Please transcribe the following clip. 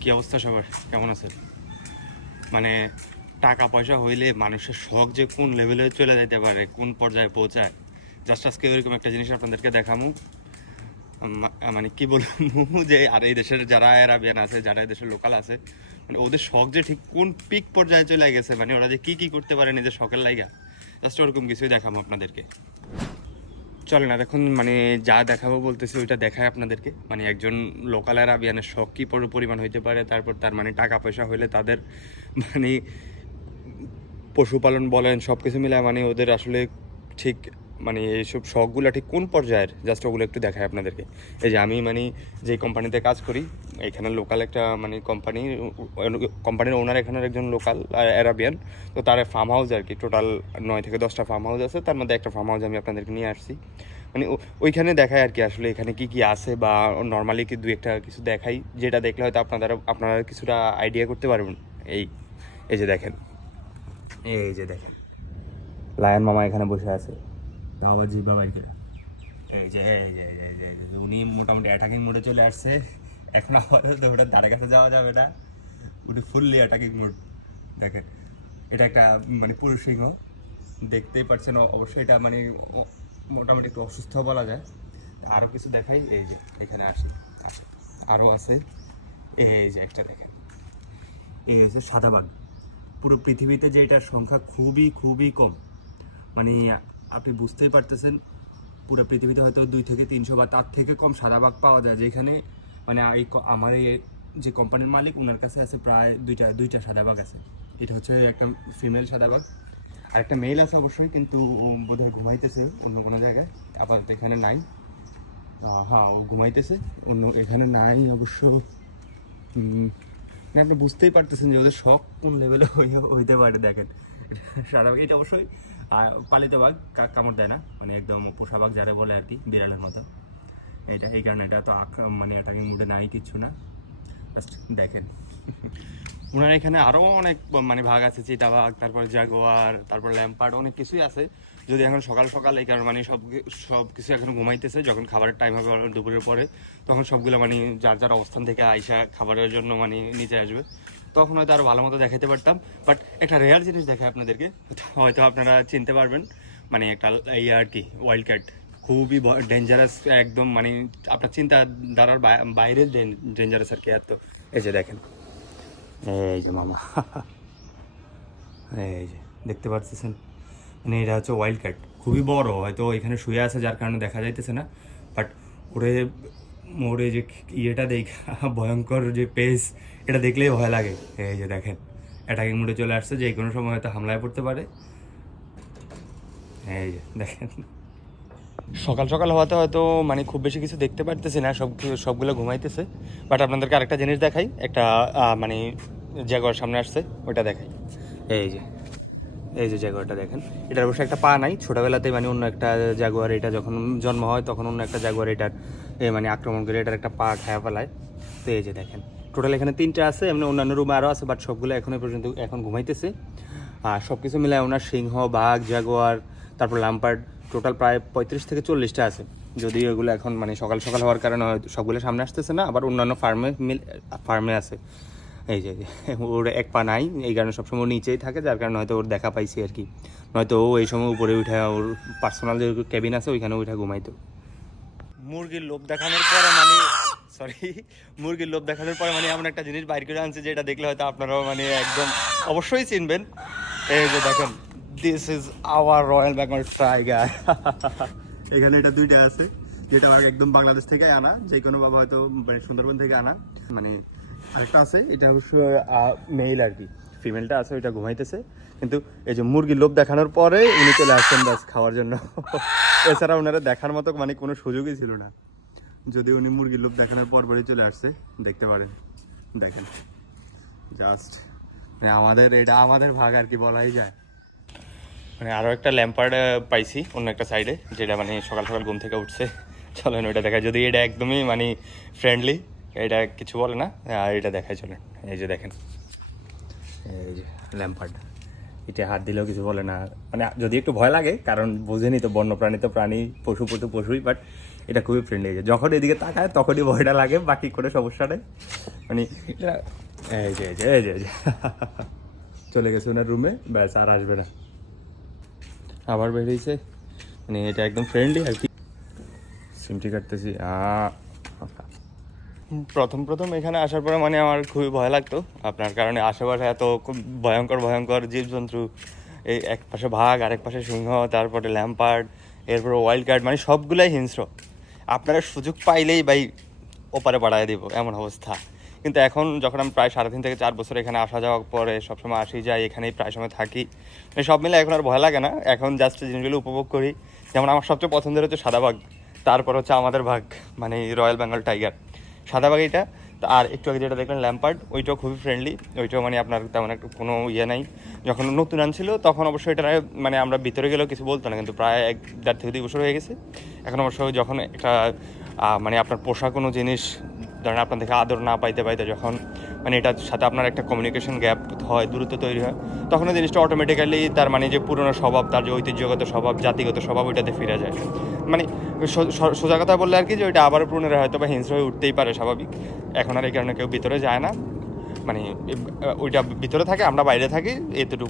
কি অবস্থা সবার, কেমন আছে? মানে টাকা পয়সা হইলে মানুষের শখ যে কোন লেভেলে চলে যেতে পারে, কোন পর্যায়ে পৌঁছায়, জাস্ট আজকে ওইরকম একটা জিনিস আপনাদেরকে দেখামু। মানে কি বলবো যে আর এই দেশের যারা অ্যারাবিয়ান আছে, যারা এই দেশের লোকাল আছে, মানে ওদের শখ যে ঠিক কোন পিক পর্যায়ে চলে গেছে, মানে ওরা যে কি কি করতে পারে নিজের শখের লাইগা, জাস্ট ওরকম কিছুই দেখাবো আপনাদেরকে। চলে না দেখুন, মানে যা দেখাবো বলতেছি ওইটা দেখায় আপনাদেরকে। মানে একজন লোকাল আরাবিয়ানের শখ কী পরিমাণ হইতে পারে, তারপর তার মানে টাকা পয়সা হইলে তাদের মানে পশুপালন বলেন সব কিছু মিলায় মানে ওদের আসলে ঠিক মানে এইসব শখগুলো ঠিক কোন পর্যায়ের, জাস্ট ওগুলো একটু দেখায় আপনাদেরকে। এই যে আমি মানে যে কোম্পানিতে কাজ করি, এখানে লোকাল একটা মানে কোম্পানির ওনার এখানের একজন লোকাল অ্যারাবিয়ান। তো তার ফার্ম হাউস আর কি, টোটাল 9 থেকে 10টা ফার্ম হাউস আছে, তার মধ্যে একটা ফার্ম হাউস আমি আপনাদেরকে নিয়ে আসছি। মানে ওইখানে দেখায় আর কি আসলে এখানে কি কি আছে, বা নর্মালি কি দু একটা কিছু দেখাই, যেটা দেখলে হয়তো আপনারা কিছুটা আইডিয়া করতে পারবেন। এই এই যে দেখেন, এই যে দেখেন লায়ন মামা এখানে বসে আছে, আবার জিব্বা বাইকে। এই যে এই যে এই যে এই যে উনি মোটামুটি অ্যাটাকিং মোডে চলে আসছে। এখন আপাতত ওটার ধারে কাছে যাওয়া যাবে না, উনি ফুললি অ্যাটাকিং মোড। দেখেন এটা একটা মানে পুরুষ সিংহ, দেখতেই পাচ্ছেন অবশ্যই। এটা মানে মোটামুটি একটু অসুস্থ বলা যায়। আরও কিছু দেখাই, এই যে এখানে আসি, আরও আছে। এই যে একটা দেখেন, এই হচ্ছে সাদা বাঘ। পুরো পৃথিবীতে যে এটার সংখ্যা খুবই খুবই কম। মানে আপনি বুঝতেই পারতেছেন, পুরো পৃথিবীতে হয়তো 2 থেকে 300 বা তার থেকে কম সাদা বাঘ পাওয়া যায়। যেখানে মানে আমার এই যে কোম্পানির মালিক, ওনার কাছে আছে প্রায় দুইটা সাদা বাঘ আছে। এটা হচ্ছে একটা ফিমেল সাদা বাঘ, আর একটা মেল আছে অবশ্যই, কিন্তু ও বোধহয় ঘুমাইতেছে অন্য কোনো জায়গায়, আপাতত এখানে নাই। হ্যাঁ, ও ঘুমাইতেছে, অন্য এখানে নাই অবশ্য। না, আপনি বুঝতেই পারতেছেন যে ওদের শখ কোন লেভেলে হইতে পারে। দেখেন সাদা বাঘ, এটা অবশ্যই পালিত বাঘ, কামড় দেয় না, মানে একদম পোষা বাঘ যারা বলে আর কি, বিড়ালের মতো। এটা এই কারণে এটা তো মানে অ্যাটাকিং মুডে নাই, কিচ্ছু না। জাস্ট দেখেন ওনার এখানে আরও অনেক মানে ভাগ আছে, চিতাবাঘ, তারপর জাগুয়ার, তারপর ল্যাম্পার্ড, অনেক কিছুই আছে। যদি এখন সকাল সকাল এই কারণে মানে সব কিছু এখন ঘুমাইতেছে, যখন খাবারের টাইম হবে দুপুরের পরে, তখন সবগুলো মানে যার যার অবস্থান থেকে আইসা খাবারের জন্য মানে নিচে আসবে, তখন হয়তো আরও ভালো মতো দেখাতে পারতাম। বাট একটা রেয়ার জিনিস দেখায় আপনাদেরকে, হয়তো আপনারা চিনতে পারবেন। মানে একটা এই আর কি ওয়াইল্ড ক্যাট, খুবই ডেঞ্জারাস একদম, মানে আপনার চিন্তা ধারার বাইরে ডেঞ্জারাস আর কি এত। এই যে দেখেন, এই যে মামা এই যে দেখতে পাচ্ছেন, মানে এটা হচ্ছে ওয়াইল্ড ক্যাট, খুবই বড়, হয়তো এখানে শুয়ে আছে যার কারণে দেখা যাইতেছে না। বাট ওরে ওরে যে ইয়েটা দেখা ভয়ঙ্কর যে পেস, এটা দেখলেই ভয় লাগে। এই যে দেখেন অ্যাটাকিং মোডে চলে আসছে, যে কোনো সময় হয়তো হামলায় পড়তে পারে। এই যে দেখেন, সকাল সকাল হওয়াতে হয়তো মানে খুব বেশি কিছু দেখতে পারতেছি না, সবগুলো ঘুমাইতেছে। বাট আপনাদেরকে আরেকটা জিনিস দেখাই, একটা মানে জাগুয়ার সামনে আসছে, ওইটা দেখাই। এই যে এই যে জাগুয়ারটা দেখেন, এটার অবশ্য একটা পা নাই। ছোটোবেলাতেই মানে অন্য একটা জাগুয়ার, এটা যখন জন্ম হয় তখন অন্য একটা জাগুয়ার এটার মানে আক্রমণ করে এটার একটা পা খায়া ফেলায়। তো এই যে দেখেন, টোটাল এখানে 3টে আছে, এমনি অন্যান্য রুমে আরও আছে, বাট সবগুলো এখনও পর্যন্ত এখন ঘুমাইতেছে। আর সব কিছু মিলায় ওনার সিংহ, বাঘ, জাগুয়ার, তারপর ল্যাম্পার্ড, টোটাল প্রায় 35 থেকে 40টা আছে। যদিও এগুলো এখন মানে সকাল সকাল হওয়ার কারণে হয়তো সবগুলো সামনে আসতেছে না, আবার অন্যান্য ফার্মে আছে। এই যে ওর এক পা নাই, এই কারণে সবসময় নিচেই থাকে, যার কারণে হয়তো ওর দেখা পাইছি আর কি। নয়তো ও এই সময় উপরে উঠে ওর পার্সোনাল যে কেবিন আছে ওইখানে উঠে ঘুমাইতো। মুরগির লোভ দেখানোর পরে মানে মুরগির লোভ দেখানোর পরে মানে এমন একটা জিনিস বাইর করে আনছে, যেটা দেখলে হয়তো আপনারাও মানে একদম অবশ্যই চিনবেন। এই যে দেখেন, this is our royal Bengal tiger. এখানে এটা 2টা আছে, যেটা আমার একদম বাংলাদেশ থেকে আনা, যে কোনো বাবা হয়তো মানে সুন্দরবন থেকে আনা। মানে আরেকটা আছে, এটা অবশ্য মেল আর কি, ফিমেলটা আছে ওইটা ঘুমাইতেছে। কিন্তু এই যে মুরগির লোভ দেখানোর পরে উনি চলে আসছেন বাস খাওয়ার জন্য। এছাড়া ওনারা দেখার মতো মানে কোনো সুযোগই ছিল না, যদি উনি মুরগির লোভ দেখানোর পরপরই চলে আসছে। দেখতে পারেন, দেখেন জাস্ট মানে এটা আমাদের ভাগ আর কি বলাই যায়। মানে আরও একটা ল্যাম্পার্ড পাইছি অন্য একটা সাইডে, যেটা মানে সকাল সকাল ঘুম থেকে উঠছে। চলেন ওইটা দেখায়, যদি এটা একদমই মানে ফ্রেন্ডলি, এটা কিছু বলে না, আর এটা দেখায় চলেন। এই যে দেখেন, এই যে ল্যাম্পার্ড, এটা হাত দিলেও কিছু বলে না। মানে যদি একটু ভয় লাগে, কারণ বোঝেনি তো, বন্যপ্রাণী তো প্রাণী, পশু পশুই, বাট এটা খুবই ফ্রেন্ডলি হয়েছে, যখন এদিকে তাকায় তখনই ভয়টা লাগে, বাকি কোনো সমস্যা নেই। মানে এই যে এই যে এই যে এই যে চলে গেছে ওনার রুমে, ব্যাস আর আসবে না। আবার বেরিয়েছে, মানে এটা একদম ফ্রেন্ডলি আর কি। সিমটি কাটতেছি। প্রথম এখানে আসার পরে মানে আমার খুবই ভয় লাগতো আপনার, কারণে আশেপাশে এত খুব ভয়ঙ্কর জীবজন্তু, এই এক পাশে বাঘ, আরেক পাশে সিংহ, তারপরে ল্যাম্পার্ড, এরপরে ওয়াইল্ড কার্ড, মানে সবগুলাই হিংস্র। আপনারা সুযোগ পাইলেই ভাই ওপারে পাঠায় দিব এমন অবস্থা। কিন্তু এখন যখন আমি প্রায় 3.5 থেকে 4 বছর এখানে আসা যাওয়া পরে সবসময় আসি যাই, এখানেই প্রায় সময় থাকি, মানে সব মিলে এখন আর ভয় লাগে না। এখন জাস্ট জিনিসগুলো উপভোগ করি। যেমন আমার সবচেয়ে পছন্দের হচ্ছে সাদা বাঘ, তারপর হচ্ছে আমাদের বাঘ মানে রয়্যাল বেঙ্গল টাইগার, সাদা বাঘ এইটা। আর একটু আগে যেটা দেখলেন ল্যাম্পার্ড, ওইটাও খুবই ফ্রেন্ডলি, ওইটাও মানে আপনার তেমন একটা কোনো ইয়ে নাই। যখন নতুন আনছিল তখন অবশ্যই এটা মানে আমরা ভিতরে গেলেও কিছু বলতো না, কিন্তু প্রায় 1.5 থেকে 2 বছর হয়ে গেছে। এখন অবশ্যই যখন একটা মানে আপনার পোষা কোনো জিনিস ধরেন আপনার থেকে আদর না পাইতে যখন মানে এটার সাথে আপনার একটা কমিউনিকেশন গ্যাপ হয়, দূরত্ব তৈরি হয়, তখন ওই জিনিসটা অটোমেটিক্যালি তার মানে যে পুরনো স্বভাব, তার যে ঐতিহ্যগত স্বভাব, জাতিগত স্বভাব, ওইটাতে ফিরে যায়। মানে সোজা কথা বললে আর কি, যে ওইটা আবার পুনরায় হয়তো বা হিংস্র হয়ে উঠতেই পারে, স্বাভাবিক। এখন আর এই কারণে কেউ ভিতরে যায় না, মানে ওইটা ভিতরে থাকে, আমরা বাইরে থাকি, এতটুকু।